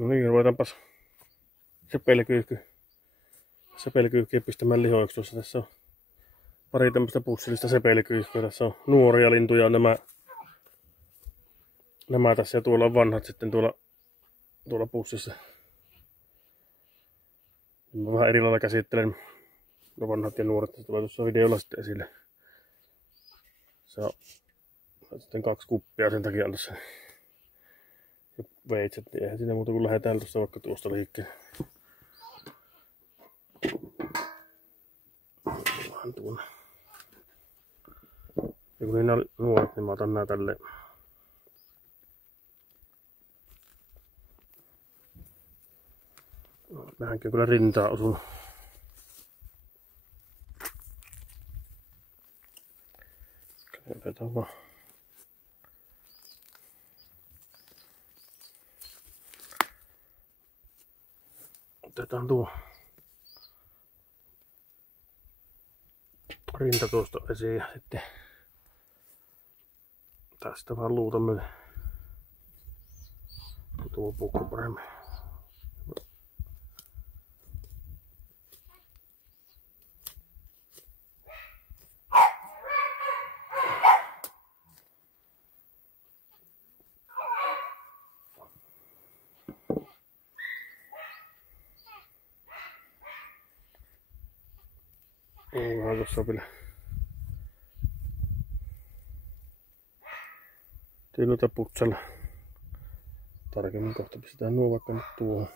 No niin, ruvetaanpas sepelkyyhkiä pistämään lihoiksi. Tuossa tässä on pari tämmöistä pussillista sepelkyyhkyä. Tässä on nuoria lintuja nämä tässä ja tuolla on vanhat sitten tuolla pussissa. Mä vähän eri lailla käsittelen vanhat ja nuoret. Se tulee tuossa videolla sitten esille. Se on sitten 2 kuppia sen takia tässä. Ja veitset, niin eihän siinä muuta kuin lähdetään tuosta vaikka tuosta liikkeelle. Vähän tuonne. Ja kun niin oli nuoret, niin mä otan nää tälleen. Vähänkin on kyllä rintaa osunut. Otetaan vaan. Otetaan tuo rinta tuosta esiin ja sitten tästä vaan luuta myöten. Tuo pukku paremmin. Vähän tuossa vielä tyynyltä putsalla. Tarkemmin kohta pistetään nuo vaikka nyt tuohon.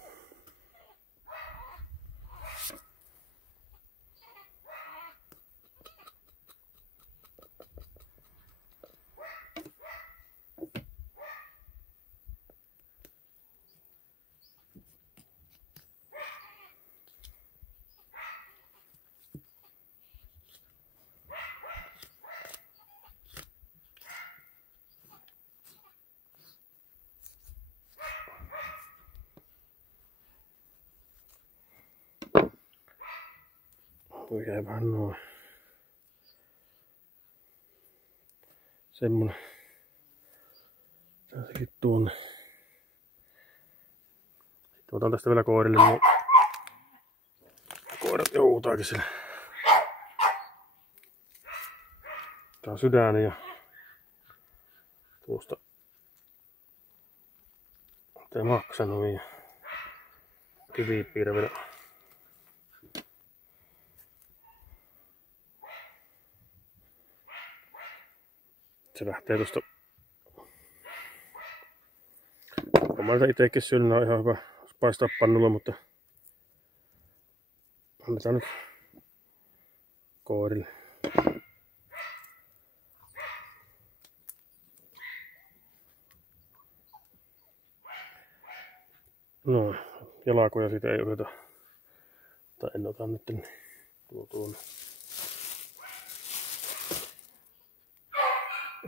Voi jäi vähän noin. Semmonen. Tässäkin tuonne. Sitten otan tästä vielä koirille, niin koirat joutaakin sille. Tää on sydän ja tuosta tee maksanut ja kivipiirre vielä. Se lähtee tuosta. Mä itekin syönyt, on ihan hyvä paistaa pannulla, mutta annetaan nyt koirille. No, jalakoja siitä ei oteta. Tai en ota nyt niin tuonne.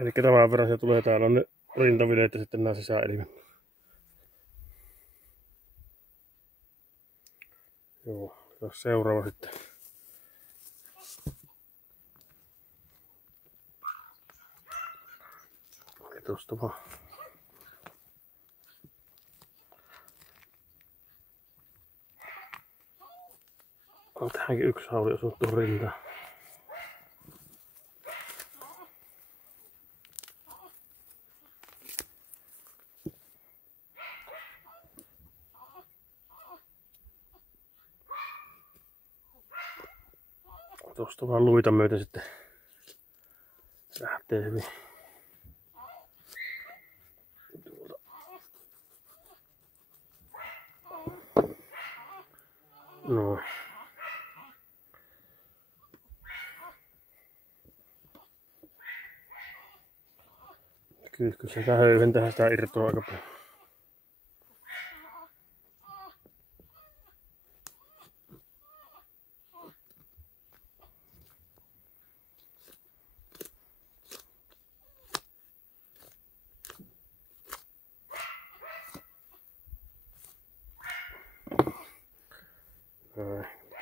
Eli tämän verran se tulee, täällä on ne rintavileet ja sitten nämä sisäelimet. Joo, seuraava sitten. Ja tosta vaan. On tähänkin yksi hauli osunut tuohon rintaan. Tuosta vaan luita myöten sitten lähtee hyvin. No. Kyllä sitä höyhentähän sitä irtoaa aika paljon.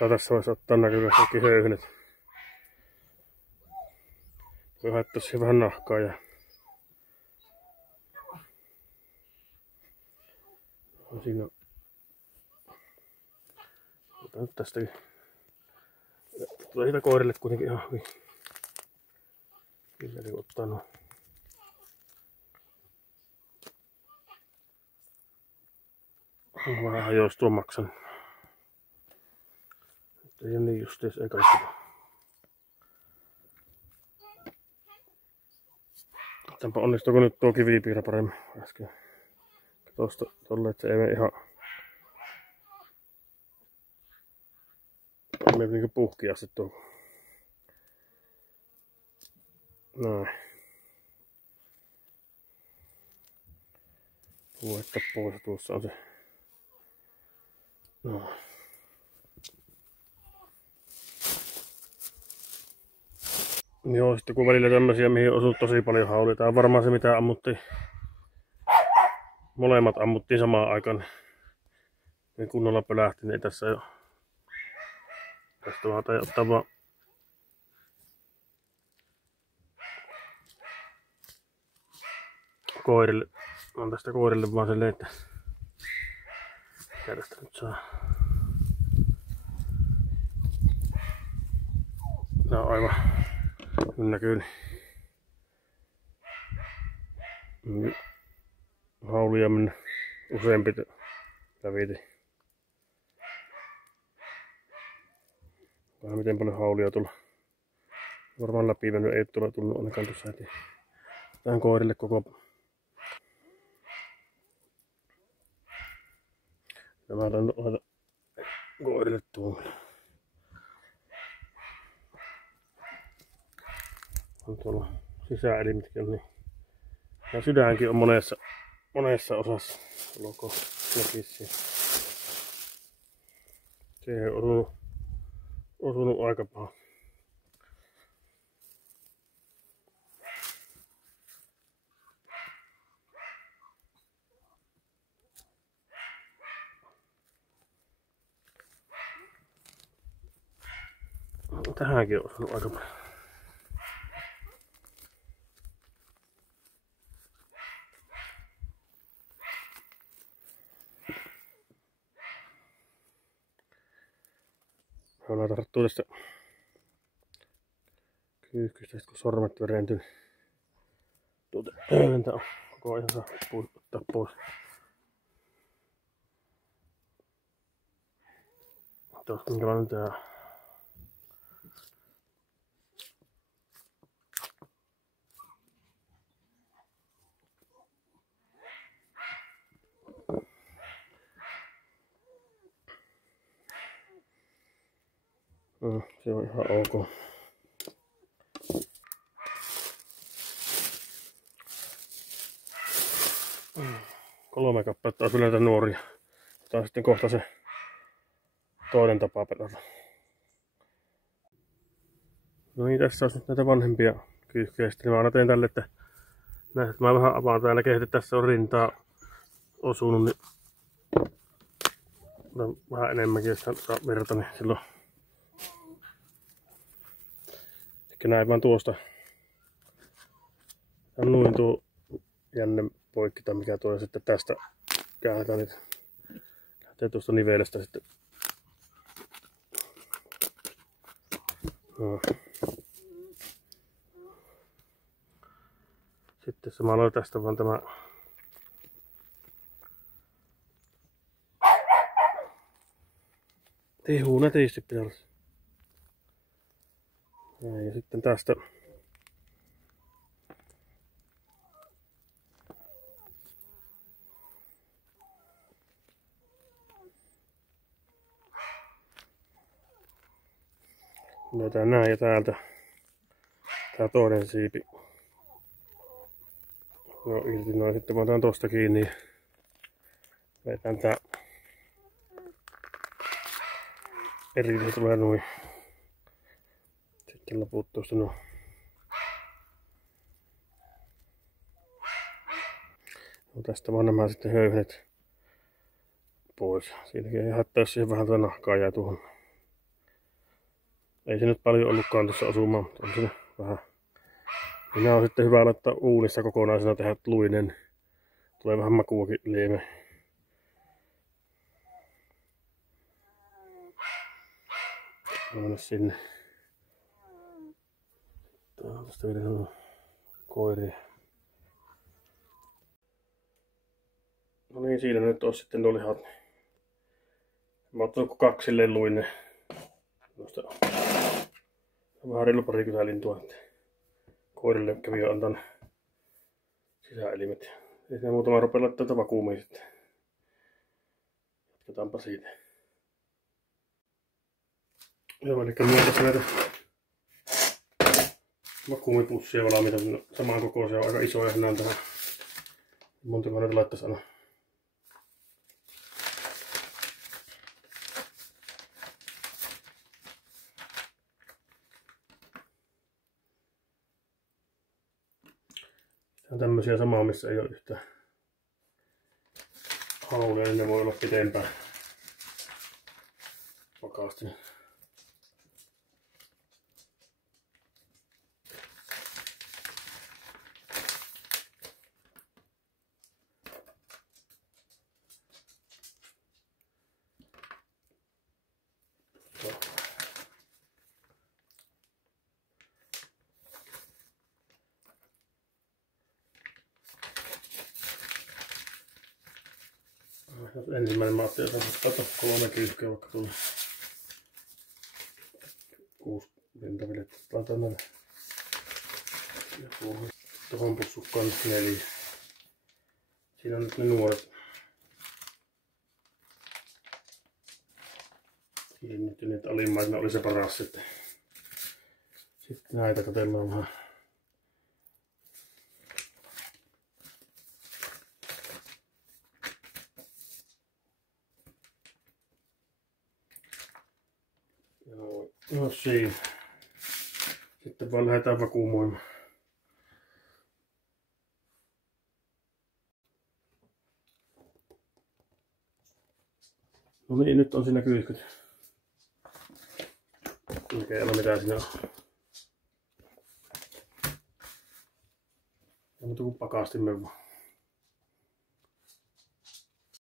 Tässä voisi ottaa näkyvästi kaikki höyhenet. Voi haittaa siihen vähän nahkaa ja siinä on Otetaan nyt tästäkin. Tulee siitä koirille kuitenkin ihan hyvin. Kyllä kun ottaa nuo. Vähän hajoistua maksan. Nyt ei ole niin justeis, ei kaikki. Otetaanpa onnistuuko nyt tuo kivipiirä paremmin äsken. Tuosta tolle, että se ei mene ihan niinku puhki asti tuo. Näin. Luetta pois, tuossa on se. No. Joo, sitten kun välillä tämmösiä, mihin osuu tosi paljon haulia. Tää on varmaan se mitä ammuttiin. Molemmat ammuttiin samaan aikaan. Niin kunnolla pölähti, niin tässä jo. Tästä vaan tai ottaa vaan. Koirille. On tästä koirille vaan silleen, että. Mikä tästä nyt saa. Nää on aivan näkyy. Haulia mennä useampi läviti. Vähän miten paljon haulia tulla. Varmaan läpi mennyt, ei tullut ainakaan tuossa heti. Tähän koirille koko. Ja mä laitan koirille tuon. On tuolla sisäelimitkin on niin. Ja sydänkin on monessa osassa. Loko näkissä. Siihen on osunut aika paha. Tähänkin on osunut aika paha. Mä tarttuu tästä kyyhkystä, kun sormet verentyy. Tuota ääntä on koko ajan saa ottaa pois. Tuosta minkälainen tää on. Se on ihan ok. Kolme kappaletta olisi yleensä nuoria. Tämä on sitten kohta se toinen tapa pelata. No niin, tässä olisi nyt näitä vanhempia kyyhkyjä. Sitten mä aina teen tälle, että näin, että mä vähän avaan täällä kehittä. Tässä on rintaa osunut, niin vähän enemmänkin, jos saa verta, niin silloin. Eli näin vaan tuosta. Ja noin tuo jänne poikki tai mikä tuo, ja sitten tästä käännetään niitä. Lähtee tuosta nivelestä sitten. No. Sitten samalla tästä vaan tämä tihuu nätisti pitäisi. Ja sitten tästä löytää näin ja täältä tää toinen siipi. No irti noin, sitten mä otan tosta kiinni ja vetän tää eri tulee noin. Sitten loput tuosta noin. No tästä vaan nämä sitten höyhenet pois. Siinäkin ei haittaa, jos siihen vähän tuo nahkaa jää tuohon. Ei se nyt paljon ollutkaan tuossa osumaan, mutta on se vähän. Minä on sitten hyvä laittaa uunissa kokonaisena tehdä luinen. Tulee vähän makuakin liemeen. mennä sinne. Tästä vielä koiria. No niin, siinä nyt on sitten nuo lihat. Mä oon ottanut 2 leluinne. Noista vähän reilu parikymmentä lintua. Koirille kävi jo antanut sisäelimet. Sitten muutama rupeaa laittaa vakuumiin sitten. Jatketaanpa siitä. Joo, eli myötäs näitä vakuumipussia valmiita. Samaan kokoisia on aika isoja. Nämä on tähän. Montako näitä laittaisi aina. On tämmösiä samaa, missä ei ole yhtään haulia, niin ne voi olla pitempään vakaasti. Jos ensimmäinen mä ajattelin, että ottaa 3 kyyhkyä vaikka tuonne 6 rintavilettä. Laitan näitä. Ja tuohon pussukkaan 4. Siinä on nyt ne nuoret. Kiinnitti niitä alimmaisena oli se paras sitten. Sitten näitä katsellaan vähän. No siinä. Sitten vaan lähdetään vakuumoimaan. No niin, nyt on siinä kyyhkyt. Mikä ei ole mitään siinä on. Ja muuta kuin pakastimen vaan.